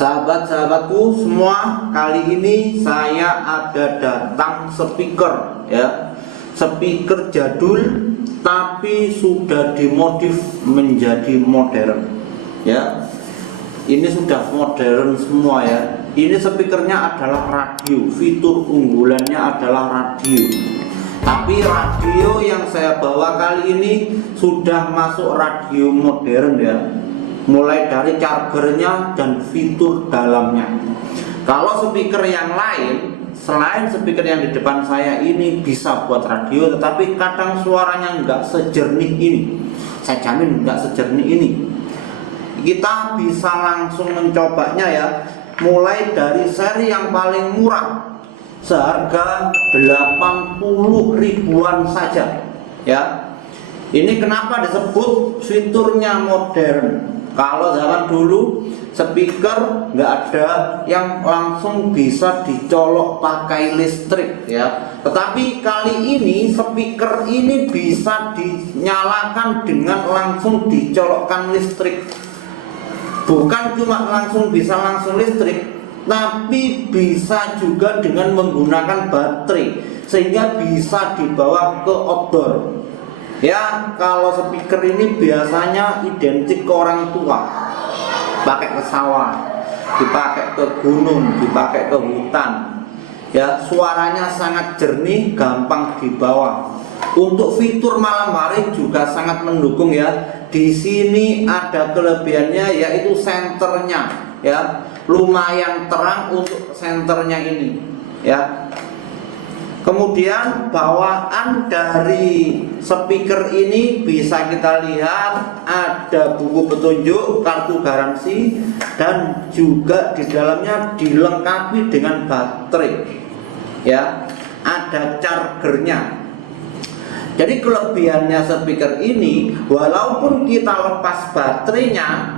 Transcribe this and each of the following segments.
Sahabat-sahabatku semua, kali ini saya ada datang speaker ya. Speaker jadul tapi sudah dimodif menjadi modern ya. Ini sudah modern semua ya. Ini speakernya adalah radio, fitur unggulannya adalah radio. Tapi radio yang saya bawa kali ini sudah masuk radio modern ya, mulai dari chargernya dan fitur dalamnya. Kalau speaker yang lain, selain speaker yang di depan saya ini bisa buat radio, tetapi kadang suaranya nggak sejernih ini. Saya jamin nggak sejernih ini. Kita bisa langsung mencobanya ya, mulai dari seri yang paling murah, seharga 80 ribuan saja ya. Ini kenapa disebut fiturnya modern? Kalau zaman dulu speaker nggak ada yang langsung bisa dicolok pakai listrik ya. Tetapi kali ini speaker ini bisa dinyalakan dengan langsung dicolokkan listrik. Bukan cuma langsung listrik, tapi bisa juga dengan menggunakan baterai, sehingga bisa dibawa ke outdoor. Ya, kalau speaker ini biasanya identik ke orang tua, pakai ke sawah, dipakai ke gunung, dipakai ke hutan. Ya, suaranya sangat jernih, gampang dibawa. Untuk fitur malam hari juga sangat mendukung ya. Di sini ada kelebihannya yaitu senternya ya, lumayan terang untuk senternya ini ya. Kemudian bawaan dari speaker ini bisa kita lihat ada buku petunjuk, kartu garansi, dan juga di dalamnya dilengkapi dengan baterai ya, ada chargernya. Jadi kelebihannya speaker ini, walaupun kita lepas baterainya,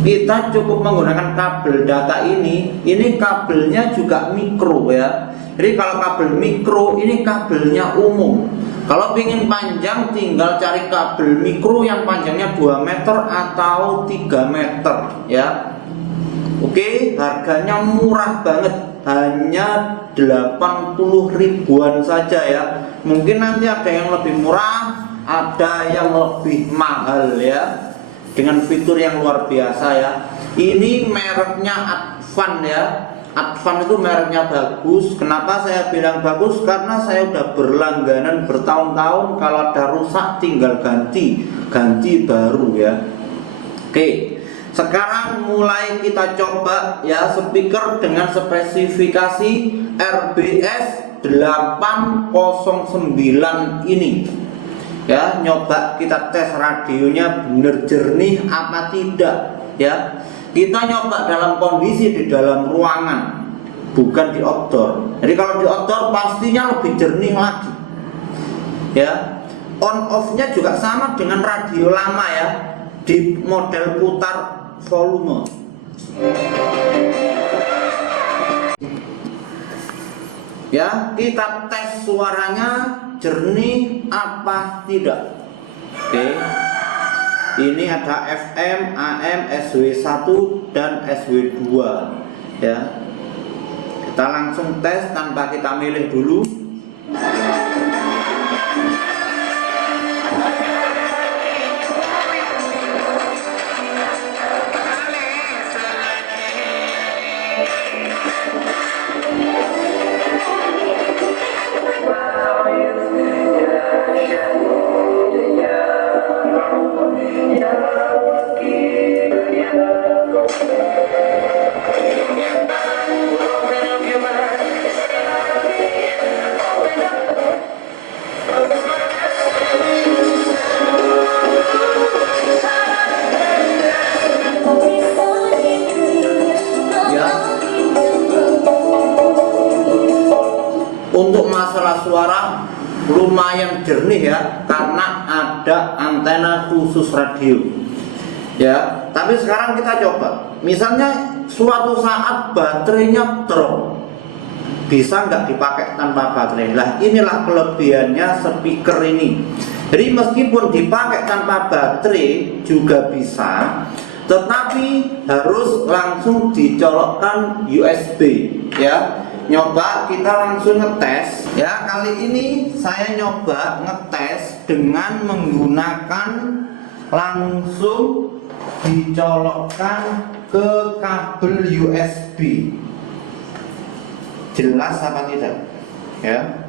kita cukup menggunakan kabel data ini kabelnya juga mikro ya. Jadi kalau kabel mikro ini kabelnya umum. Kalau ingin panjang tinggal cari kabel mikro yang panjangnya 2 meter atau 3 meter ya. Oke, harganya murah banget, hanya 80 ribuan saja ya. Mungkin nanti ada yang lebih murah, ada yang lebih mahal ya, dengan fitur yang luar biasa ya. Ini mereknya Advan ya. Advan itu mereknya bagus. Kenapa saya bilang bagus? Karena saya udah berlangganan bertahun-tahun. Kalau ada rusak tinggal ganti baru ya. Oke, sekarang mulai kita coba ya speaker dengan spesifikasi RBS 809 ini ya. Nyoba kita tes radionya bener jernih apa tidak ya. Kita nyoba dalam kondisi di dalam ruangan, bukan di outdoor. Jadi kalau di outdoor pastinya lebih jernih lagi ya. On off nya juga sama dengan radio lama ya, di model putar volume. Ya, kita tes suaranya jernih apa tidak. Oke. Ini ada FM, AM, SW1 dan SW2 ya. Kita langsung tes tanpa kita milih dulu. Untuk masalah suara lumayan jernih ya, karena ada antena khusus radio ya. Tapi sekarang kita coba, misalnya suatu saat baterainya drop, bisa nggak dipakai tanpa baterai? Lah inilah kelebihannya speaker ini. Jadi meskipun dipakai tanpa baterai juga bisa, tetapi harus langsung dicolokkan USB ya. Nyoba kita langsung ngetes ya. Kali ini saya nyoba ngetes dengan menggunakan langsung dicolokkan ke kabel USB. Jelas apa tidak ya?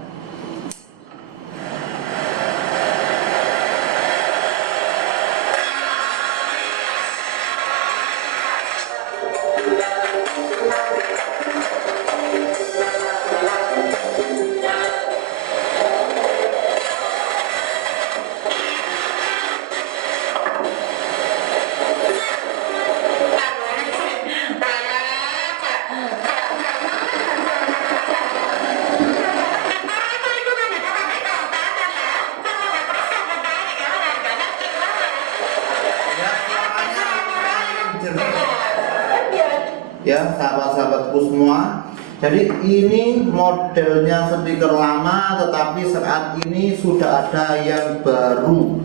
Ya sahabat-sahabatku semua, jadi ini modelnya speaker lama, tetapi saat ini sudah ada yang baru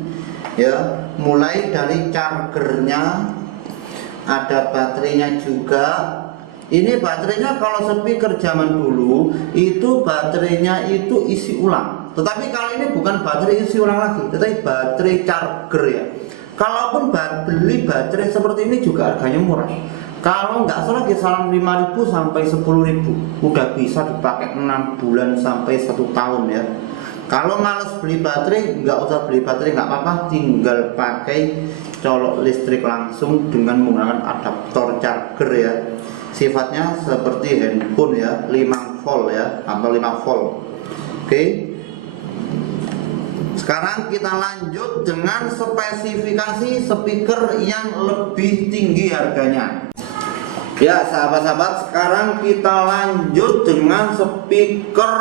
ya, mulai dari chargernya, ada baterainya juga. Ini baterainya kalau speaker zaman dulu itu baterainya itu isi ulang, tetapi kali ini bukan baterai isi ulang lagi, tetapi baterai charger ya. Kalaupun beli baterai seperti ini juga harganya murah. Kalau nggak salah kisaran 5.000 sampai 10.000, udah bisa dipakai 6 bulan sampai 1 tahun ya. Kalau males beli baterai, nggak usah beli baterai, nggak apa-apa, tinggal pakai colok listrik langsung dengan menggunakan adaptor charger ya. Sifatnya seperti handphone ya, 5 volt ya, atau 5 volt. Oke. Sekarang kita lanjut dengan spesifikasi speaker yang lebih tinggi harganya. Ya sahabat-sahabat, sekarang kita lanjut dengan speaker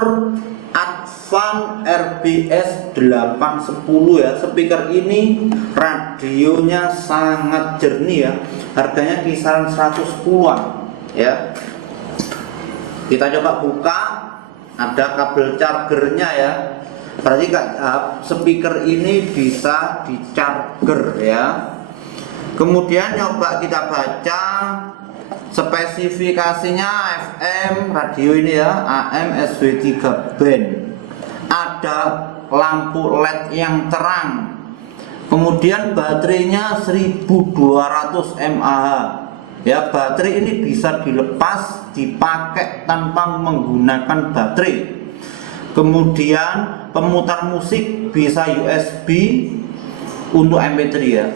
Advan RBS 810 ya. Speaker ini radionya sangat jernih ya. Harganya kisaran 110-an ya. Kita coba buka, ada kabel chargernya ya. Berarti speaker ini bisa di charger ya. Kemudian coba kita baca spesifikasinya. FM radio ini ya, AM SW3 band, ada lampu LED yang terang, kemudian baterainya 1200 mAh ya. Baterai ini bisa dilepas, dipakai tanpa menggunakan baterai. Kemudian pemutar musik bisa USB untuk MP3 ya.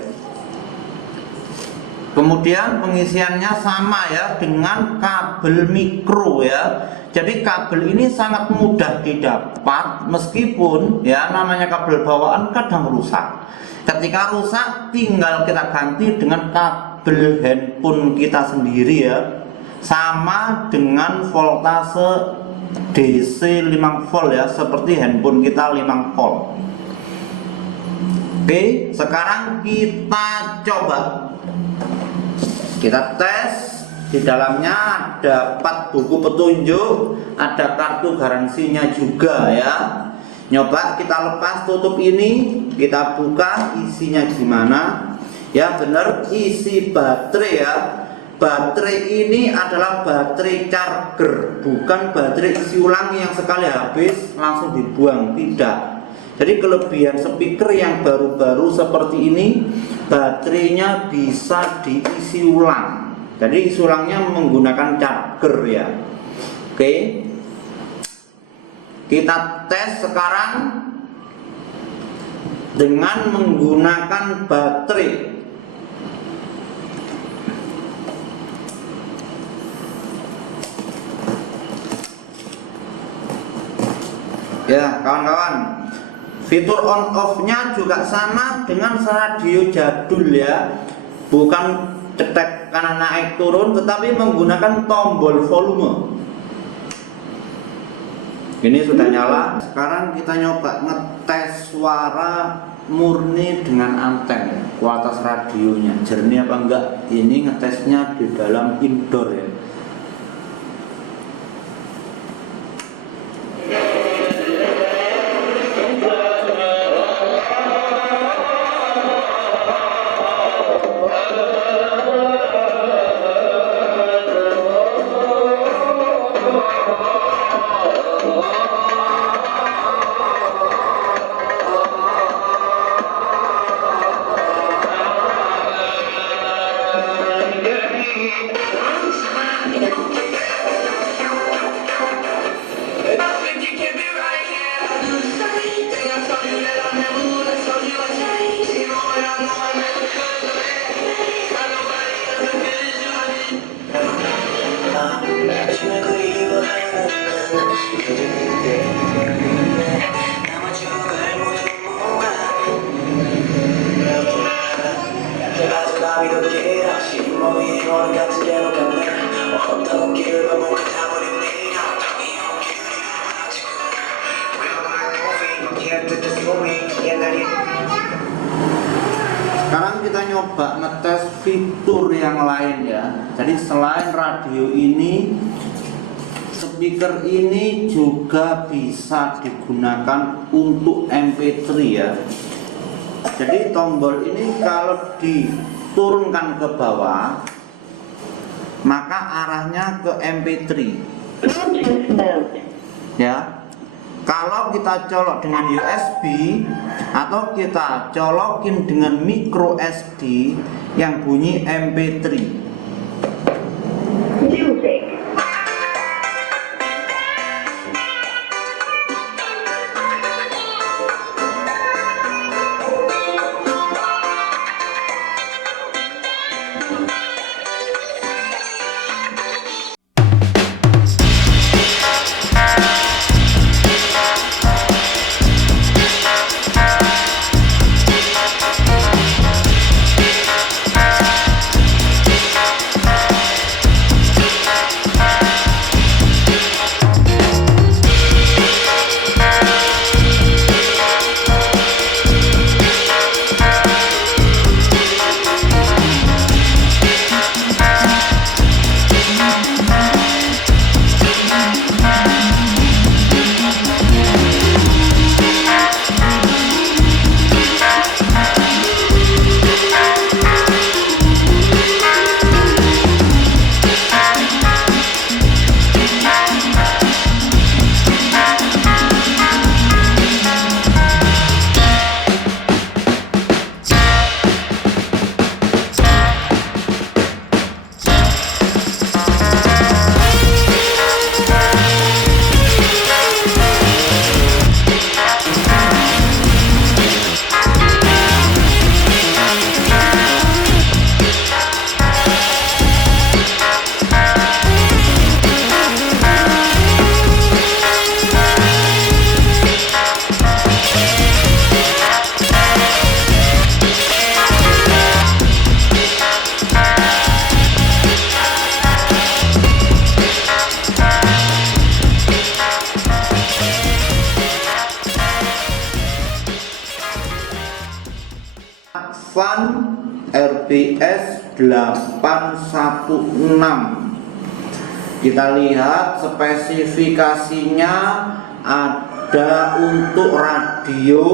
Kemudian pengisiannya sama ya dengan kabel mikro ya. Jadi kabel ini sangat mudah didapat, meskipun ya namanya kabel bawaan kadang rusak. Ketika rusak tinggal kita ganti dengan kabel handphone kita sendiri ya. Sama dengan voltase DC 5 volt ya, seperti handphone kita 5 volt. Oke, sekarang kita coba. Kita tes. Di dalamnya ada 4 buku petunjuk, ada kartu garansinya juga ya. Nyoba kita lepas tutup ini, kita buka isinya gimana. Ya benar, isi baterai ya. Baterai ini adalah baterai charger, bukan baterai isi ulang yang sekali habis langsung dibuang, tidak. Jadi kelebihan speaker yang baru-baru seperti ini, baterainya bisa diisi ulang. Jadi isi ulangnya menggunakan charger ya. Oke, kita tes sekarang dengan menggunakan baterai. Ya kawan-kawan, fitur on off-nya juga sama dengan radio jadul ya. Bukan cetek kanan naik turun, tetapi menggunakan tombol volume. Ini sudah nyala. Sekarang kita nyoba ngetes suara murni dengan anten, kualitas radionya jernih apa enggak. Ini ngetesnya di dalam indoor ya. kita nyoba ngetes fitur yang lain ya. Jadi selain radio ini, speaker ini juga bisa digunakan untuk MP3 ya. Jadi tombol ini kalau diturunkan ke bawah, maka arahnya ke MP3 ya. Kalau kita colok dengan USB atau kita colokin dengan micro SD yang bunyi MP3. Van RBS 816. Kita lihat spesifikasinya, ada untuk radio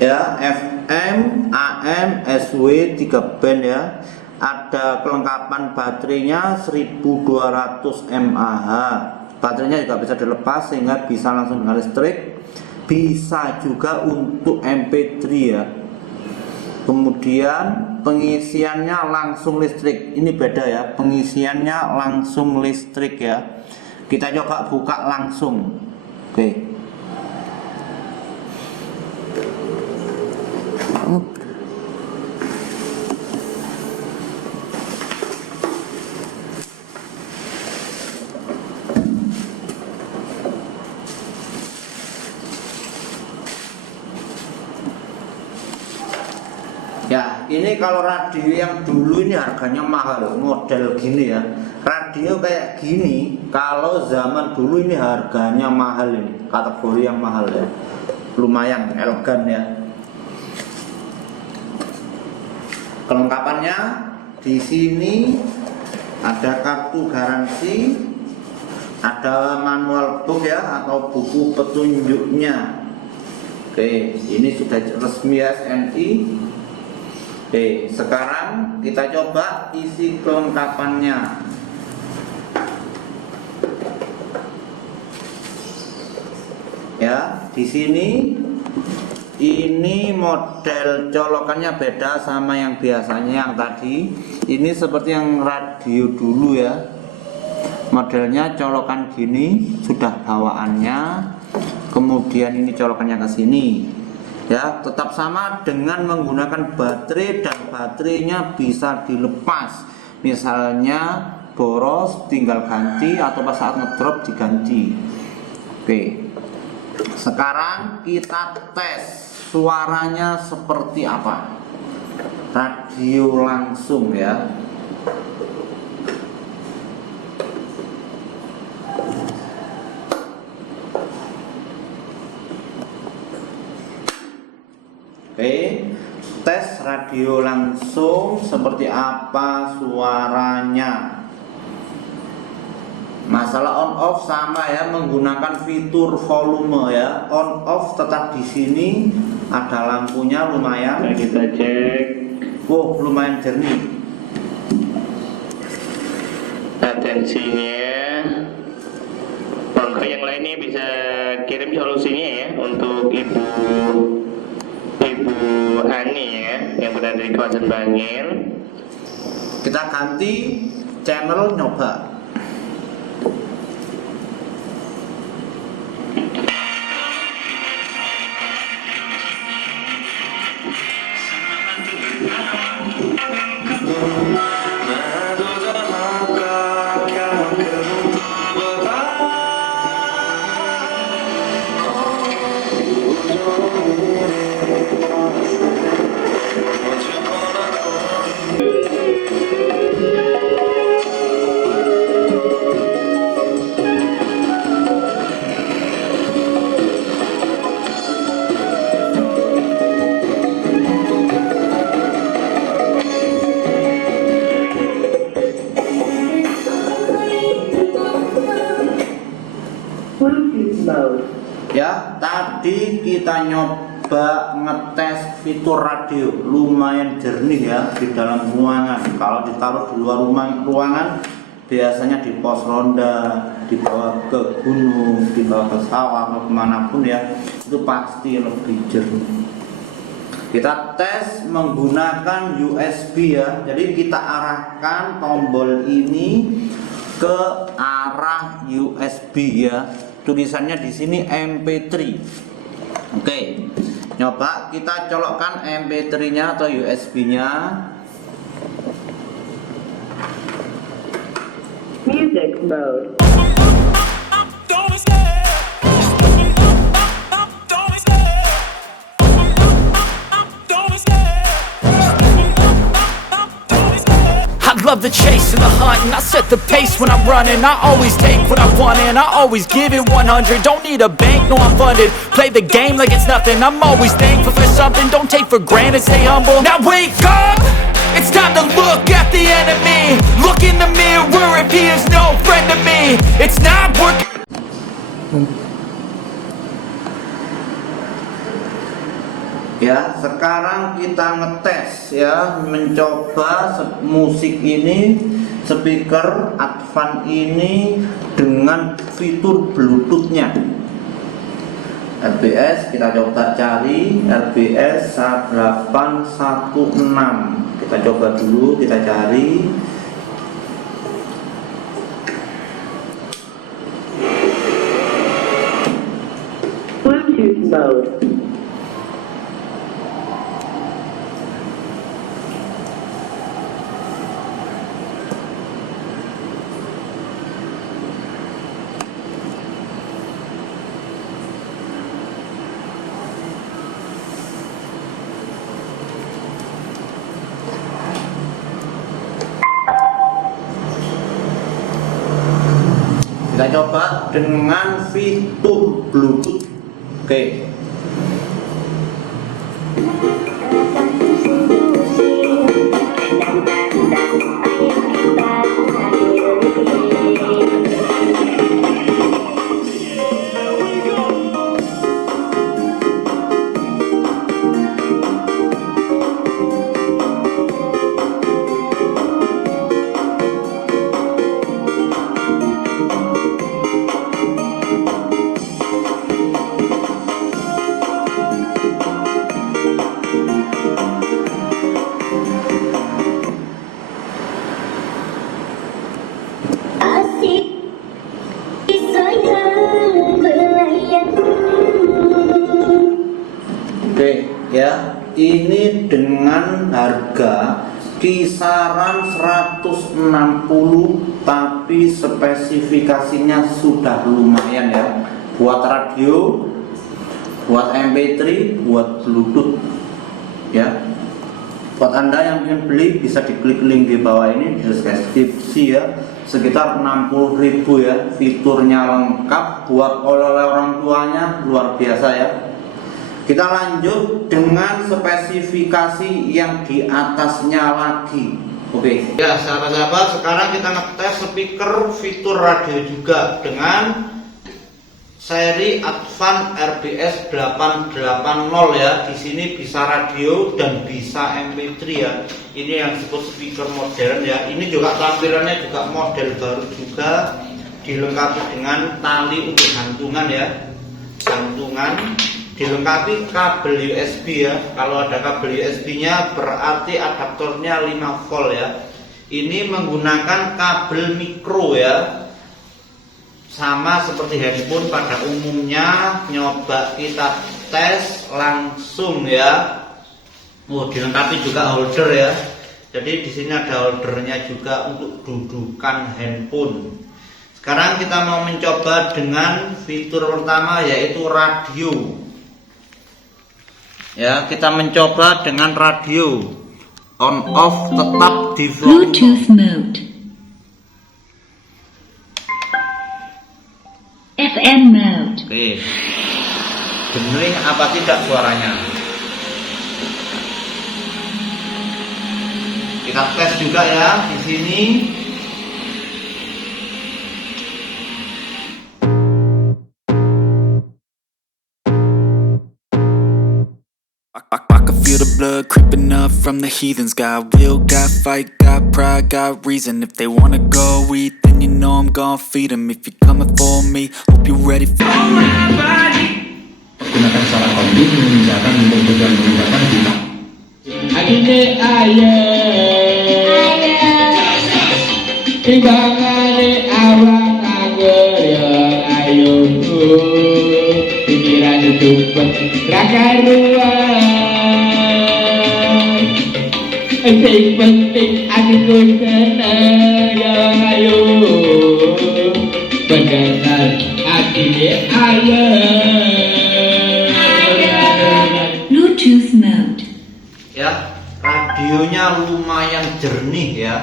ya, FM, AM, SW 3 band ya. Ada kelengkapan baterainya 1200 mAh. Baterainya juga bisa dilepas sehingga bisa langsung dengan listrik. Bisa juga untuk MP3 ya. Kemudian pengisiannya langsung listrik. Ini beda ya, pengisiannya langsung listrik ya. Kita coba buka langsung. Oke. Ya, ini kalau radio yang dulu ini harganya mahal, model gini ya. Radio kayak gini, kalau zaman dulu ini harganya mahal, ini kategori yang mahal ya. Lumayan elegan ya. Kelengkapannya di sini ada kartu garansi, ada manual book ya atau buku petunjuknya. Oke, ini sudah resmi SNI. Oke, sekarang kita coba isi kelengkapannya. Ya, di sini ini model colokannya beda sama yang biasanya yang tadi. Ini seperti yang radio dulu ya. Modelnya colokan gini, sudah bawaannya. Kemudian ini colokannya ke sini. Ya, tetap sama dengan menggunakan baterai, dan baterainya bisa dilepas. Misalnya boros tinggal ganti atau pas saat ngedrop diganti. Oke. Sekarang kita tes suaranya seperti apa. Radio langsung ya. Oke, tes radio langsung seperti apa suaranya. Masalah on off sama ya, menggunakan fitur volume ya. On off tetap di sini, ada lampunya lumayan. Nah, kita cek. Oh, lumayan jernih. Atensinya. Untuk yang lainnya bisa kirim solusinya ya untuk Ibu Ani ya, yang berada di kawasan Bangil. Kita ganti channel, nyoba. Ya, tadi kita nyoba ngetes fitur radio, lumayan jernih ya di dalam ruangan. Kalau ditaruh di luar ruangan, biasanya di pos ronda, dibawa ke gunung, dibawa ke sawah, atau kemanapun ya, itu pasti lebih jernih. Kita tes menggunakan USB ya, jadi kita arahkan tombol ini ke arah USB ya. Tulisannya di sini MP3. Oke, nyoba kita colokkan MP3-nya atau USB-nya. Music mode. Love the chase and the hunt, and I set the pace when I'm running. I always take what I want and I always give it 100. Don't need a bank, no I'm funded. Play the game like it's nothing. I'm always thankful for something. Don't take for granted, stay humble. Now wake up, it's time to look at the enemy. Look in the mirror if he is no friend to me. It's not working. Ya, sekarang kita ngetes ya, mencoba musik ini, speaker Advan ini dengan fitur Bluetooth-nya. RBS kita coba cari, RBS 816. Kita coba dulu, kita cari. Bluetooth mode. Kita coba dengan fitur Bluetooth. Oke. Oke ya, ini dengan harga kisaran 160, tapi spesifikasinya sudah lumayan ya, buat radio, buat MP3, buat Bluetooth ya. Buat Anda yang ingin beli bisa diklik link di bawah ini di deskripsi ya. Sekitar 60.000 ya, fiturnya lengkap, buat oleh-oleh orang tuanya luar biasa ya. Kita lanjut dengan spesifikasi yang di atasnya lagi. Oke. Ya, sahabat-sahabat, sekarang kita ngetes speaker fitur radio juga dengan seri Advan RBS 880 ya. Di sini bisa radio dan bisa MP3 ya. Ini yang disebut speaker modern ya. Ini juga tampilannya juga model baru juga, dilengkapi dengan tali untuk gantungan ya. Gantungan, dilengkapi kabel USB ya. Kalau ada kabel USB-nya berarti adaptornya 5 volt ya. Ini menggunakan kabel mikro ya. Sama seperti handphone pada umumnya, nyoba kita tes langsung ya. Dilengkapi juga holder ya. Jadi di sini ada holdernya juga untuk dudukan handphone. Sekarang kita mau mencoba dengan fitur pertama yaitu radio. Ya, kita mencoba dengan radio. On off tetap di Bluetooth mode. FM mode. Oke. Bening apa tidak suaranya? Kita tes juga ya di sini. I can feel the blood creeping up from the heathens. Got will, got fight, got pride, got reason. If they wanna go eat, then you know I'm gon' feed them. If you're coming for me, hope you're ready for me. Gunakan cara kombi menginjakan untuk tujuan menginjakan kita. Adine ayo, timbangane awak angger ayo, pikiran itu rakaruan. Sing penting aku seneng ya ayo, pendengar adine ayo. Bluetooth mode. Ya, radionya lumayan jernih ya.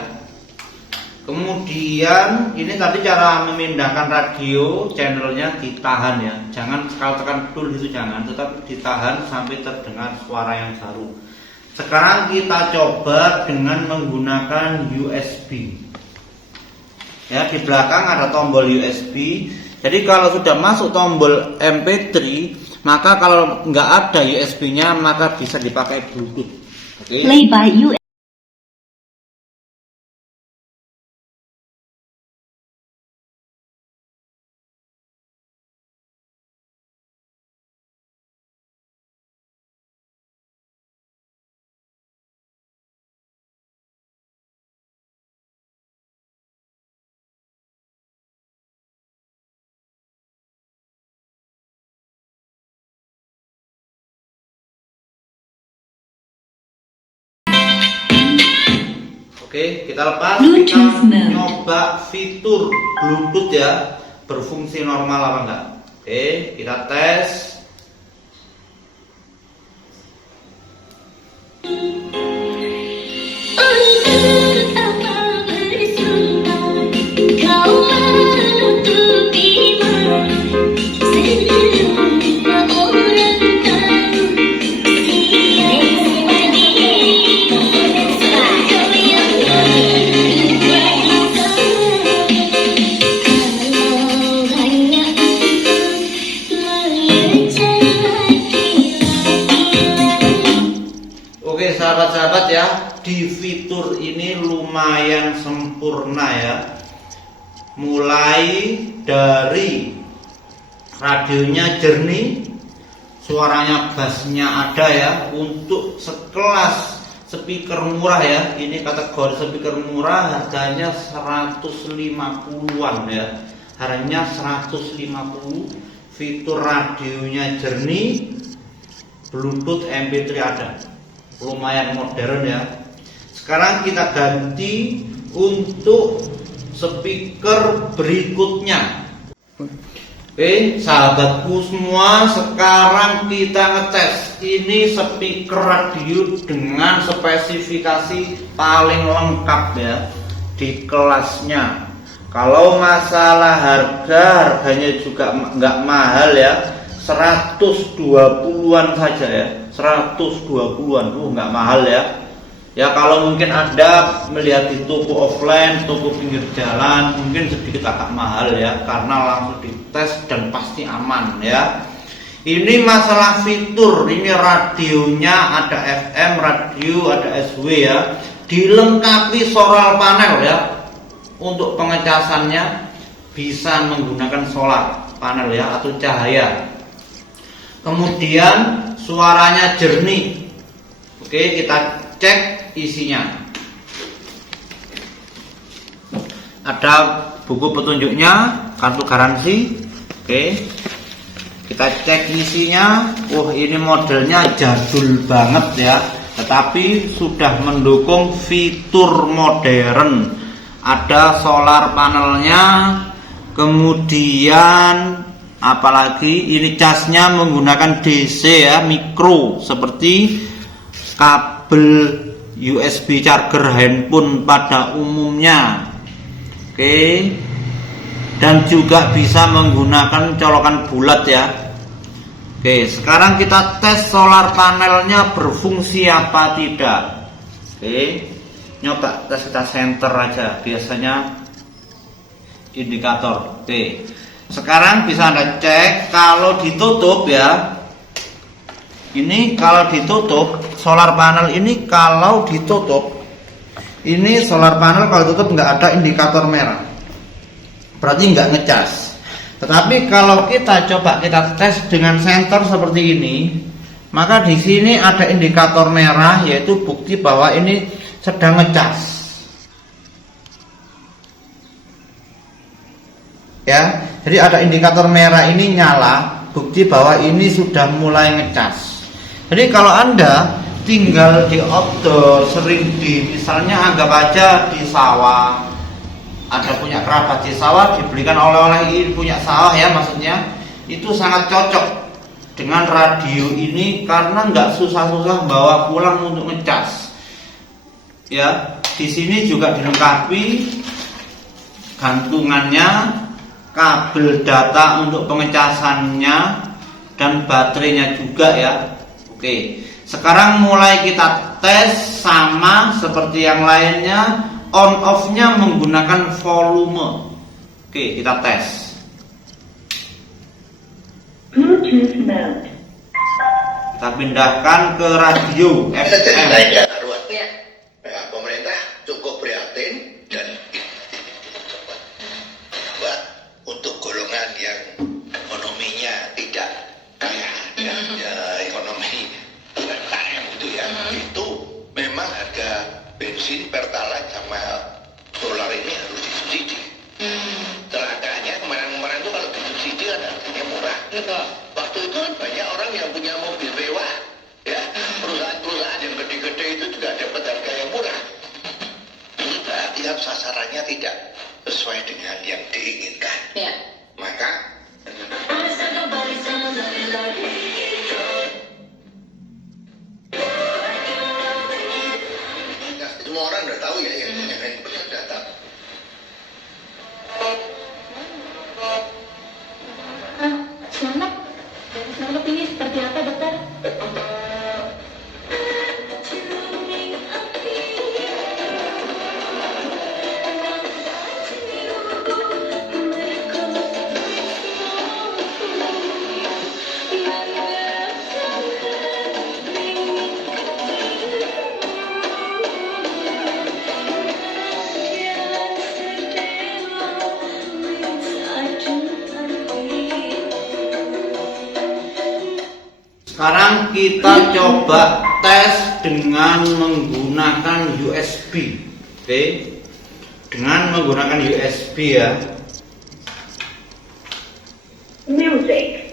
Kemudian ini tadi cara memindahkan radio, channelnya ditahan ya. Jangan kalau tekan tool itu jangan, tetap ditahan sampai terdengar suara yang baru. Sekarang kita coba dengan menggunakan USB. Ya, di belakang ada tombol USB. Jadi kalau sudah masuk tombol MP3, maka kalau nggak ada USB-nya maka bisa dipakai Bluetooth. Oke. Play by USB. Oke, kita lepas. Bluetooth Kita mode. nyoba fitur Bluetooth ya, berfungsi normal apa enggak. Oke, kita tes. Oke sahabat-sahabat ya, di fitur ini lumayan sempurna ya. Mulai dari radionya jernih, suaranya bassnya ada ya. Untuk sekelas speaker murah ya, ini kategori speaker murah harganya 150-an ya. Harganya 150, fitur radionya jernih, Bluetooth MP3 ada. Lumayan modern ya. Sekarang kita ganti untuk speaker berikutnya. Oke, sahabatku semua, sekarang kita ngetes ini speaker radio dengan spesifikasi paling lengkap ya di kelasnya. Kalau masalah harga, harganya juga nggak mahal ya. 120-an saja ya, 120-an, nggak mahal ya. Ya kalau mungkin Anda melihat di toko offline, toko pinggir jalan, mungkin sedikit agak mahal ya, karena langsung dites dan pasti aman ya. Ini masalah fitur, ini radionya ada FM, radio, ada SW ya, dilengkapi solar panel ya. Untuk pengecasannya bisa menggunakan solar panel ya atau cahaya. Kemudian suaranya jernih. Oke, kita cek isinya. Ada buku petunjuknya, kartu garansi. Oke, kita cek isinya. Ini modelnya jadul banget ya, tetapi sudah mendukung fitur modern. Ada solar panelnya, kemudian apalagi ini casnya menggunakan DC ya, mikro, seperti kabel USB charger handphone pada umumnya. Oke, dan juga bisa menggunakan colokan bulat ya. Oke, sekarang kita tes solar panelnya berfungsi apa tidak. Oke, nyoba tes, kita center aja, biasanya indikator. Oke, sekarang bisa Anda cek kalau ditutup ya. Ini kalau ditutup, solar panel ini kalau ditutup, ini solar panel kalau tutup nggak ada indikator merah, berarti nggak ngecas. Tetapi kalau kita coba kita tes dengan senter seperti ini, maka di sini ada indikator merah, yaitu bukti bahwa ini sedang ngecas. Ya, jadi ada indikator merah ini nyala, bukti bahwa ini sudah mulai ngecas. Jadi kalau Anda tinggal di outdoor, sering misalnya anggap aja di sawah, ada punya kerabat di sawah, dibelikan oleh-oleh, ini punya sawah ya maksudnya, itu sangat cocok dengan radio ini karena nggak susah-susah bawa pulang untuk ngecas. Ya, di sini juga dilengkapi gantungannya, kabel data untuk pengecasannya, dan baterainya juga ya. Oke, sekarang mulai kita tes sama seperti yang lainnya, on off-nya menggunakan volume. Oke, kita tes. Bluetooth mode. Kita pindahkan ke radio FM. Ya, pemerintah cukup prihatin dan untuk golongan yang ekonominya tidak kaya ya, ekonomi UMKM itu ya, itu memang harga bensin pertalite sama solar ini harus disubsidi. Celakanya kemarin-kemarin itu kalau disubsidi kan harganya murah. Waktu itu kan banyak orang yang punya mobil mewah ya, perusahaan-perusahaan yang gede-gede itu juga dapat harga yang murah. Berarti kan sasarannya tidak sesuai dengan yang diinginkan. Ya. Maka semua orang udah tahu ya, yang punya handphone udah tahu. Selamat ini seperti apa dokter? Sekarang kita coba tes dengan menggunakan USB. Oke, dengan menggunakan USB ya. Music.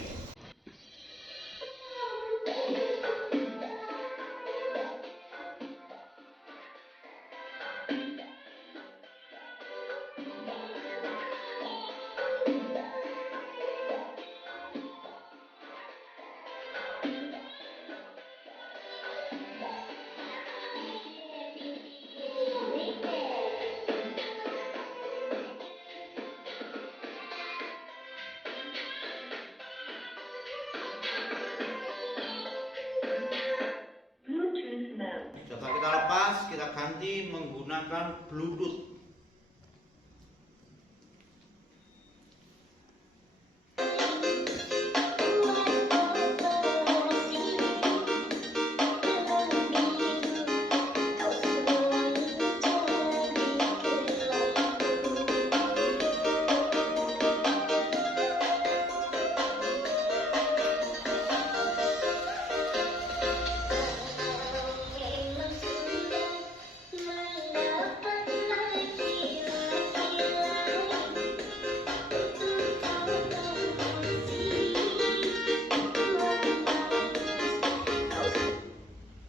kita lepas, kita ganti menggunakan Bluetooth.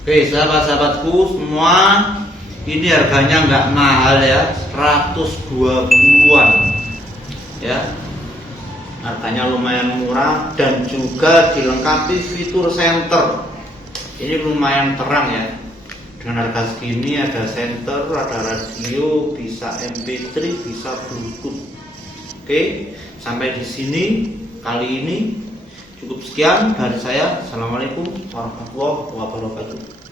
Oke, sahabat-sahabatku semua, ini harganya nggak mahal ya, 120-an ya, harganya lumayan murah dan juga dilengkapi fitur center. Ini lumayan terang ya, dengan harga segini ada center, ada radio, bisa MP3, bisa Bluetooth. Oke, sampai di sini kali ini. Cukup sekian dari saya. Assalamualaikum warahmatullahi wabarakatuh.